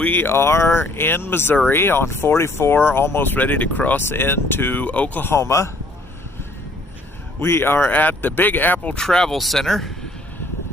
We are in Missouri on 44, almost ready to cross into Oklahoma. We are at the Big Apple Travel Center,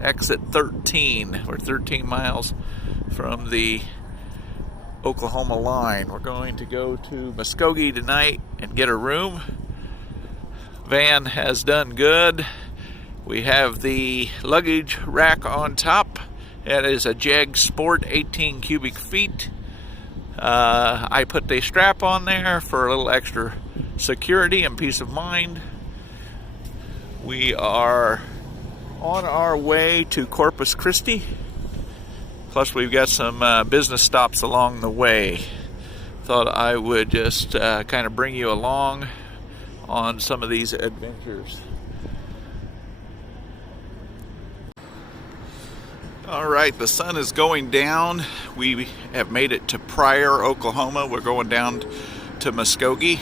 exit 13. We're 13 miles from the Oklahoma line. We're going to go to Muskogee tonight and get a room. Van has done good. We have the luggage rack on top. It is a Jag Sport 18 cubic feet. I put the strap on there for a little extra security and peace of mind. We are on our way to Corpus Christi. Plus we've got some business stops along the way. Thought I would just kind of bring you along on some of these adventures. All right, the sun is going down. We have made it to Pryor, Oklahoma. We're going down to Muskogee.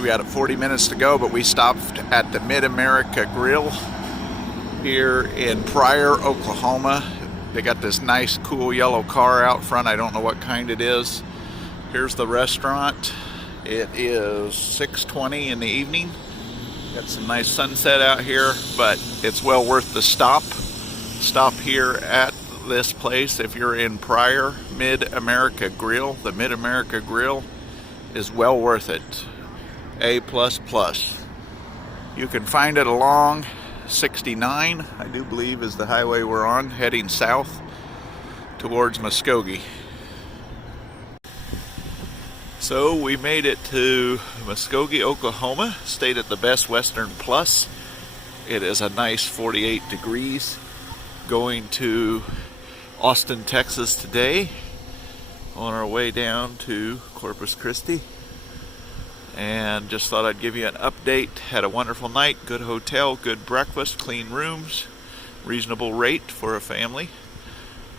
We got 40 minutes to go, but we stopped at the Mid-America Grill here in Pryor, Oklahoma. They got this nice, cool yellow car out front. I don't know what kind it is. Here's the restaurant. It is 6:20 in the evening. Got some nice sunset out here, but it's well worth the stop. Stop here at this place if you're in Pryor. Mid-America Grill. The Mid-America Grill is well worth it. A++. You can find it along 69, I do believe is the highway we're on, heading south towards Muskogee. So we made it to Muskogee, Oklahoma, stayed at the Best Western Plus. It is a nice 48 degrees. Going to Austin, Texas today, on our way down to Corpus Christi. And just thought I'd give you an update. Had a wonderful night, good hotel, good breakfast, clean rooms, reasonable rate for a family,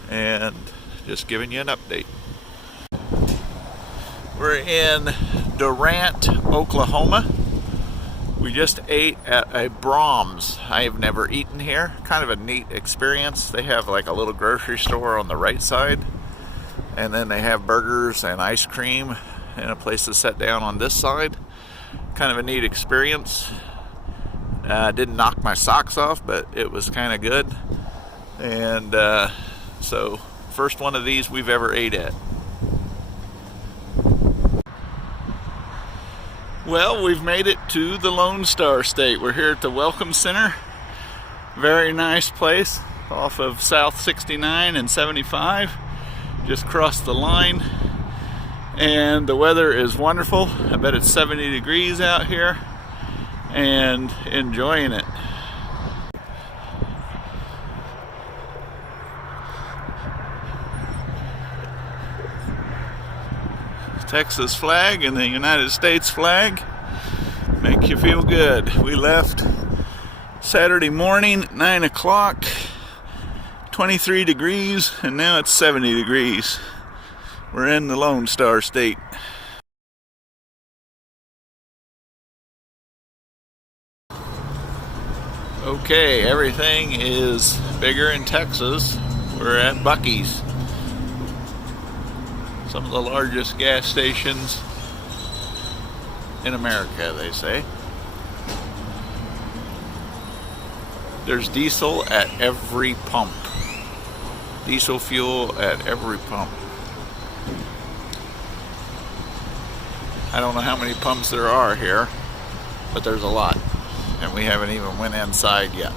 and just giving you an update. We're in Durant, Oklahoma. We just ate at a Brahms. I have never eaten here. Kind of a neat experience. They have like a little grocery store on the right side, and then they have burgers and ice cream and a place to sit down on this side. Kind of a neat experience. Didn't knock my socks off, but it was kind of good. And so first one of these we've ever ate at. Well, we've made it to the Lone Star State. We're here at the Welcome Center. Very nice place off of South 69 and 75. Just crossed the line. And the weather is wonderful. I bet it's 70 degrees out here. And enjoying it. Texas flag and the United States flag make you feel good. We left Saturday morning at 9 o'clock, 23 degrees, and now it's 70 degrees. We're in the Lone Star State. Okay, everything is bigger in Texas. We're at Bucky's. Some of the largest gas stations in America, they say. There's diesel at every pump. Diesel fuel at every pump. I don't know how many pumps there are here, but there's a lot. And we haven't even went inside yet.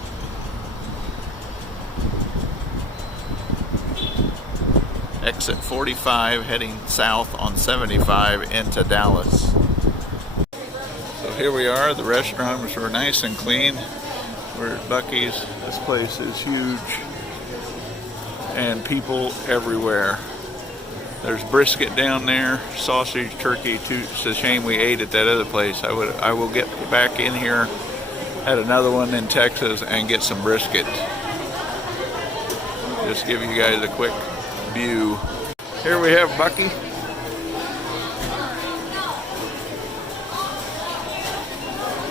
Exit 45 heading south on 75 into Dallas. So here we are. The restaurants were nice and clean. We're at Bucky's. This place is huge. And people everywhere. There's brisket down there, sausage, turkey. It's a shame we ate at that other place. I will get back in here at another one in Texas and get some brisket. Just give you guys a quick view. Here we have Bucky.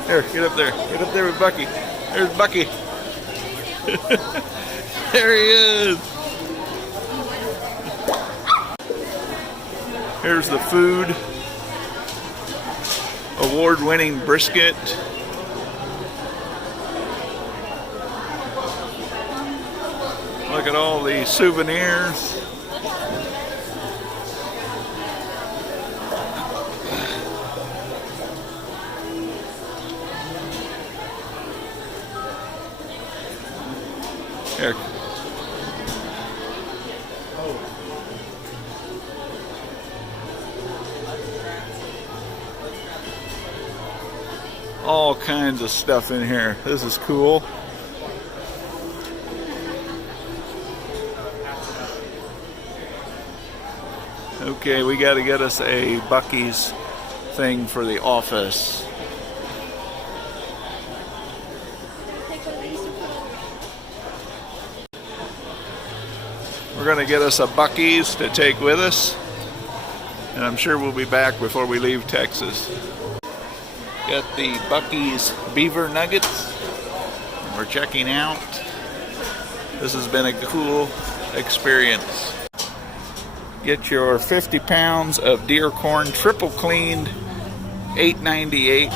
Here, get up there. Get up there with Bucky. There's Bucky. There he is. Here's the food. Award-winning brisket. Look at all the souvenirs. Here. All kinds of stuff in here. This is cool. Okay, we got to get us a Bucky's thing for the office. We're going to get us a Bucky's to take with us, and I'm sure we'll be back before we leave Texas. Got the Bucky's Beaver nuggets. We're checking out. This has been a cool experience. Get your 50 pounds of deer corn triple cleaned, $8.98,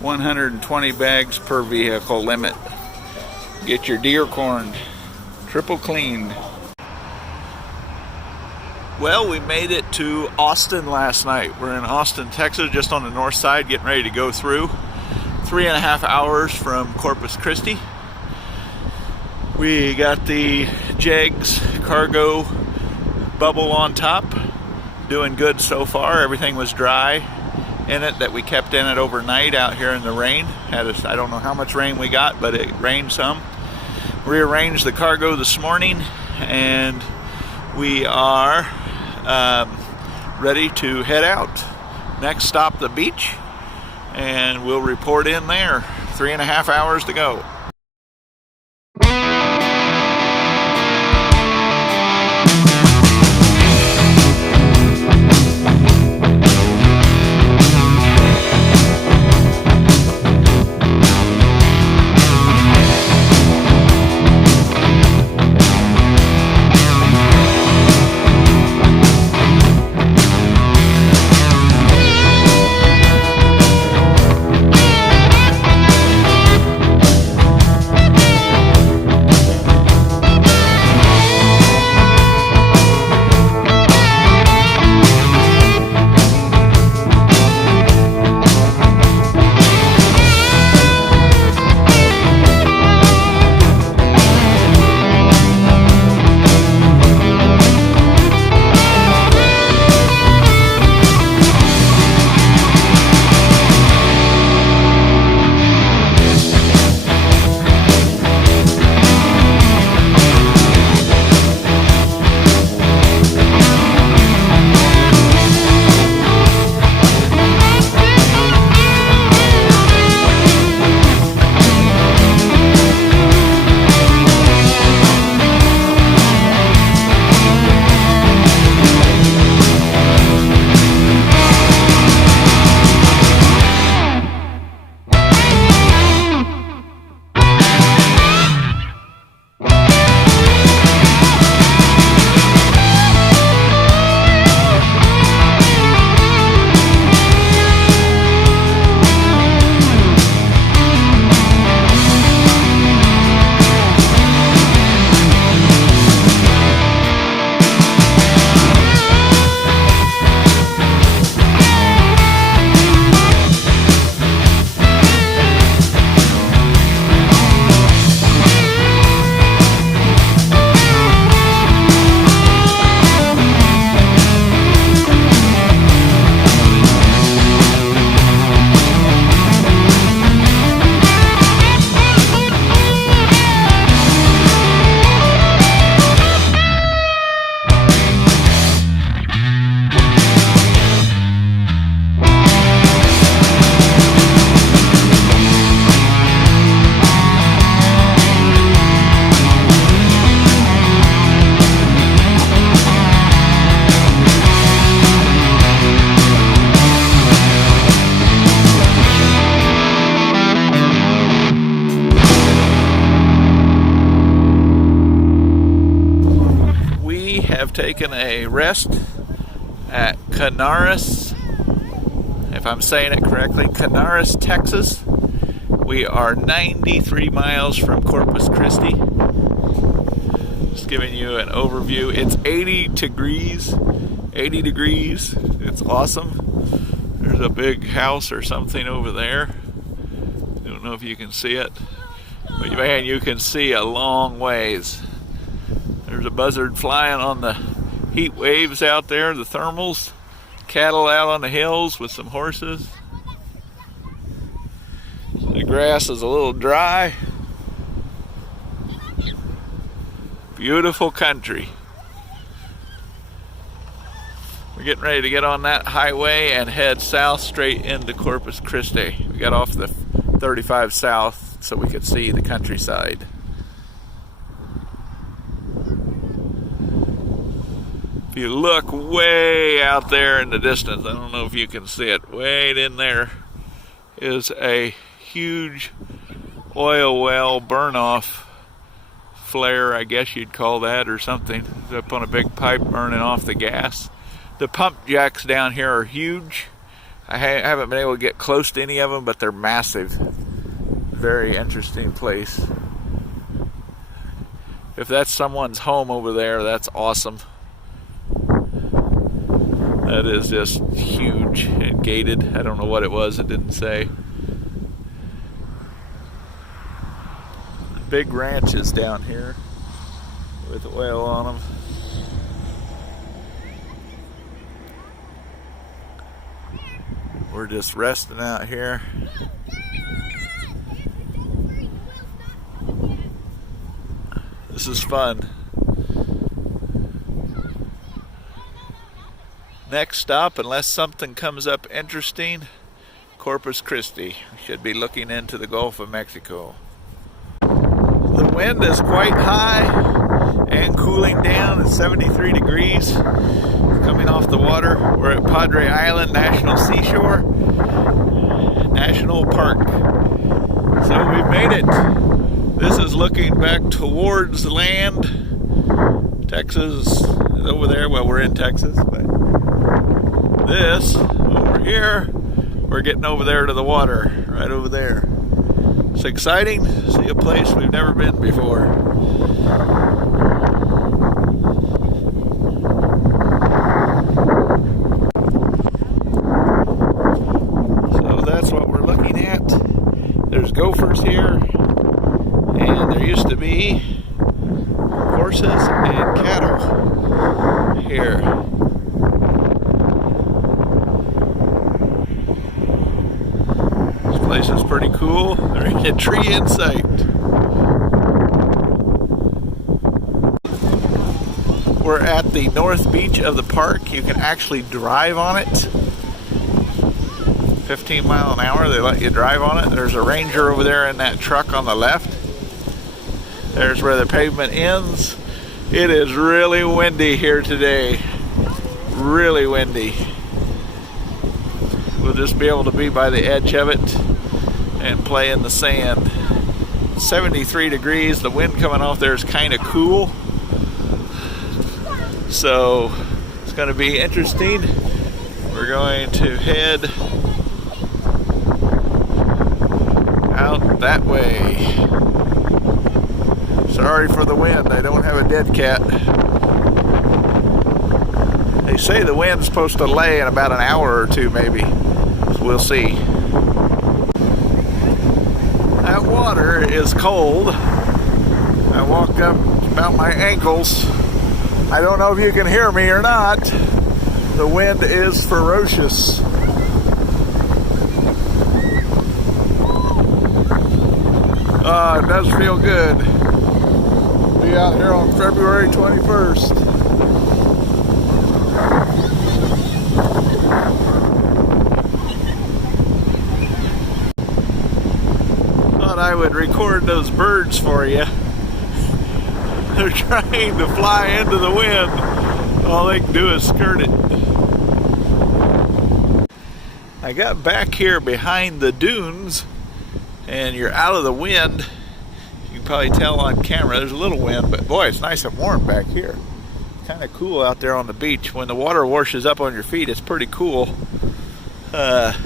120 bags per vehicle limit. Get your deer corn triple cleaned. Well, we made it to Austin last night. We're in Austin, Texas, just on the north side, getting ready to go through. 3.5 hours from Corpus Christi. We got the Jegs cargo bubble on top. Doing good so far. Everything was dry in it that we kept in it overnight out here in the rain. I don't know how much rain we got, but it rained some. Rearranged the cargo this morning, and we are ready to head out. Next stop, the beach, and we'll report in there. 3.5 hours to go. Taken a rest at Canaris, if I'm saying it correctly, Canaris, Texas. We are 93 miles from Corpus Christi. Just giving you an overview. It's 80 degrees. 80 degrees. It's awesome. There's a big house or something over there. Don't know if you can see it. But man, you can see a long ways. There's a buzzard flying on the heat waves out there, the thermals. Cattle out on the hills with some horses. The grass is a little dry. Beautiful country. We're getting ready to get on that highway and head south straight into Corpus Christi. We got off the 35 south so we could see the countryside. If you look way out there in the distance, I don't know if you can see it, way in there is a huge oil well burn-off flare, I guess you'd call that, or something. It's up on a big pipe burning off the gas. The pump jacks down here are huge. I haven't been able to get close to any of them, but they're massive. Very interesting place. If that's someone's home over there, that's awesome. That is just huge and gated. I don't know what it was, it didn't say. Big ranches down here with oil on them. We're just resting out here. This is fun. Next stop, unless something comes up interesting, Corpus Christi. We should be looking into the Gulf of Mexico. The wind is quite high and cooling down. It's 73 degrees. Coming off the water. We're at Padre Island National Seashore National Park. So we've made it. This is looking back towards the land. Texas is over there. Well, we're in Texas, but this over here, we're getting over there to the water, right over there. It's exciting. See a place we've never been before. So that's what we're looking at. There's gophers here, and there used to be horses and cattle here. This place is pretty cool. There ain't a tree in sight. We're at the north beach of the park. You can actually drive on it. 15 miles an hour, they let you drive on it. There's a ranger over there in that truck on the left. There's where the pavement ends. It is really windy here today. Really windy. We'll just be able to be by the edge of it and play in the sand. 73 degrees. The wind coming off there is kind of cool. So it's going to be interesting. We're going to head out that way. Sorry for the wind. I don't have a dead cat. They say the wind's supposed to lay in about an hour or two, maybe. So we'll see. That water is cold. I walked up about my ankles. I don't know if you can hear me or not. The wind is ferocious. It does feel good. Be out here on February 21st. Thought I would record those birds for you. They're trying to fly into the wind. All they can do is skirt it. I got back here behind the dunes, and you're out of the wind. You can probably tell on camera there's a little wind, but boy, it's nice and warm back here. kind of cool out there on the beach. When the water washes up on your feet, it's pretty cool. It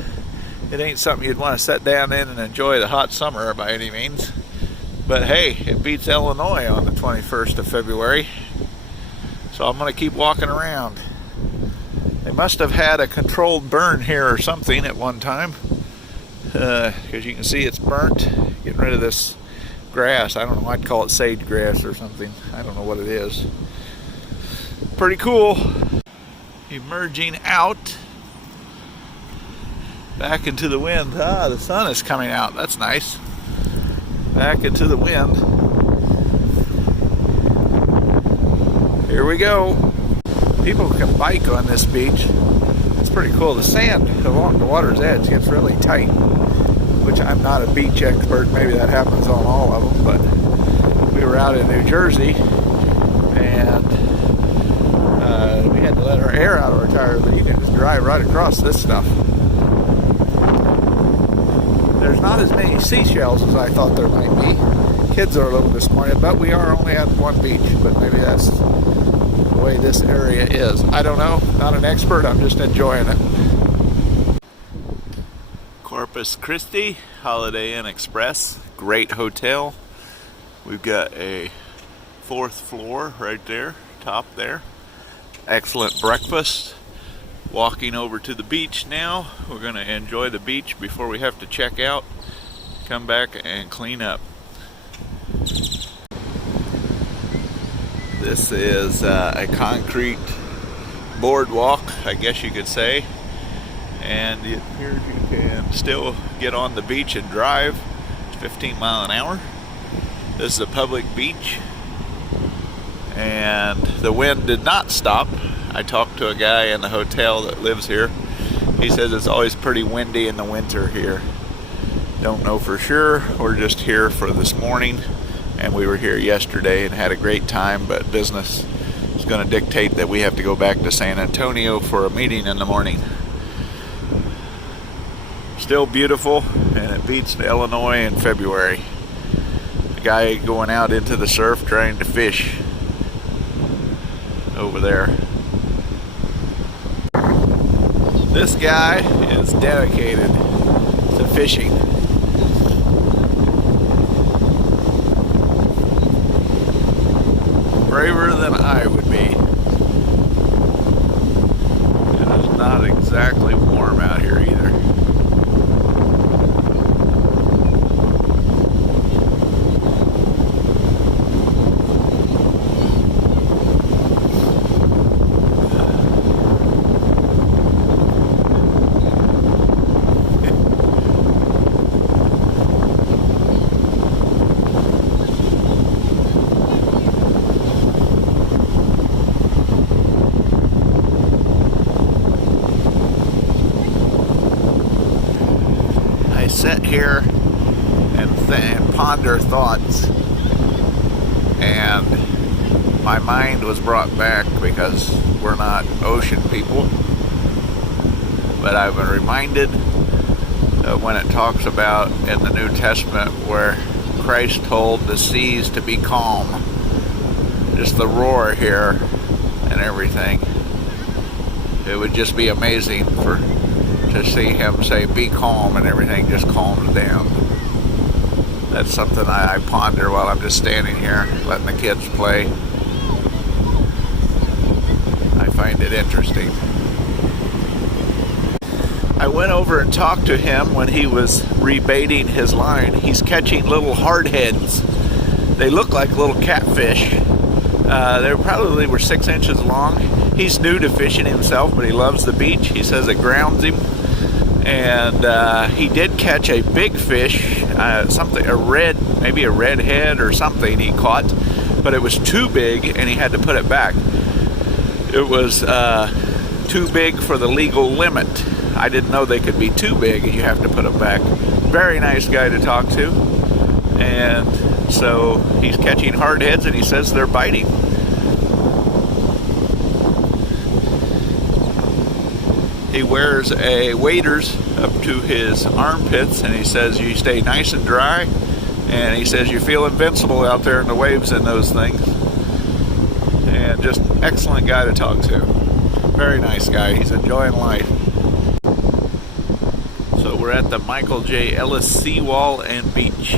ain't something you'd want to sit down in and enjoy the hot summer by any means. But hey, it beats Illinois on the 21st of February. So I'm going to keep walking around. They must have had a controlled burn here or something at one time. Because you can see it's burnt. Getting rid of this grass. I don't know, I'd call it sage grass or something. I don't know what it is. Pretty cool. Emerging out. Back into the wind. Ah, the sun is coming out. That's nice. Back into the wind. Here we go. People can bike on this beach. It's pretty cool. The sand along the water's edge gets really tight, which I'm not a beach expert. Maybe that happens on all of them, but we were out in New Jersey and we had to let our air out of our tires, but you can just drive right across this stuff. There's not as many seashells as I thought there might be. Kids are a little disappointed, but we are only at one beach, but maybe that's the way this area is. I don't know, not an expert, I'm just enjoying it. Corpus Christi, Holiday Inn Express, great hotel. We've got a 4th floor right there, top there. Excellent breakfast. Walking over to the beach now. We're going to enjoy the beach before we have to check out. Come back and clean up. This is a concrete boardwalk, I guess you could say. And it appears you can still get on the beach and drive. It's 15 miles an hour. This is a public beach. And the wind did not stop. I talked to a guy in the hotel that lives here. He says it's always pretty windy in the winter here. Don't know for sure. We're just here for this morning, and we were here yesterday and had a great time, but business is going to dictate that we have to go back to San Antonio for a meeting in the morning. Still beautiful, and it beats Illinois in February. The guy going out into the surf trying to fish over there. This guy is dedicated to fishing. Braver than I would be. It is not exactly warm out here either. Sit here and ponder thoughts, and my mind was brought back because we're not ocean people, but I've been reminded of when it talks about in the New Testament where Christ told the seas to be calm, just the roar here and everything. It would just be amazing to see him say, be calm, and everything just calms down. That's something I ponder while I'm just standing here, letting the kids play. I find it interesting. I went over and talked to him when he was rebaiting his line. He's catching little hardheads. They look like little catfish. They probably were 6 inches long. He's new to fishing himself, but he loves the beach. He says it grounds him. And he did catch a big fish, maybe a redhead or something he caught, but it was too big and he had to put it back. It was too big for the legal limit. I didn't know they could be too big and you have to put them back. Very nice guy to talk to. And so he's catching hardheads and he says they're biting. He wears a waders up to his armpits, and he says you stay nice and dry, and he says you feel invincible out there in the waves in those things. and just an excellent guy to talk to. Very nice guy. He's enjoying life. So we're at the Michael J. Ellis Seawall and Beach.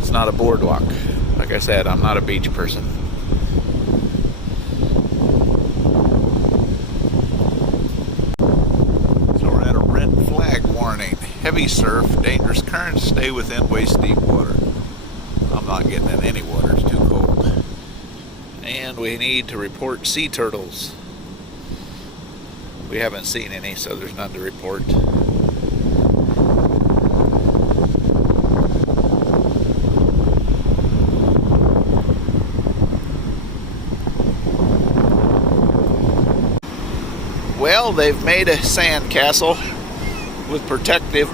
It's not a boardwalk. Like I said, I'm not a beach person. So we're at a red flag warning. Heavy surf, dangerous currents, stay within waist deep water. I'm not getting in any water, it's too cold. And we need to report sea turtles. We haven't seen any, so there's none to report. Well, they've made a sand castle with protective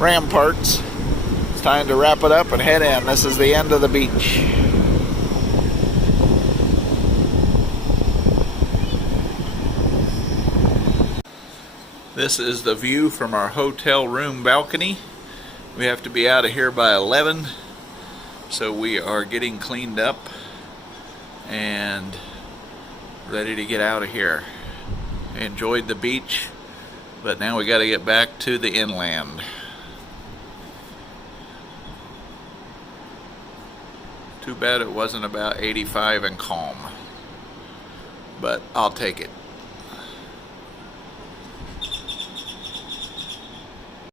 ramparts. It's time to wrap it up and head in. This is the end of the beach. This is the view from our hotel room balcony. We have to be out of here by 11, so we are getting cleaned up and ready to get out of here. Enjoyed the beach, but now we got to get back to the inland. Too bad it wasn't about 85 and calm, but I'll take it.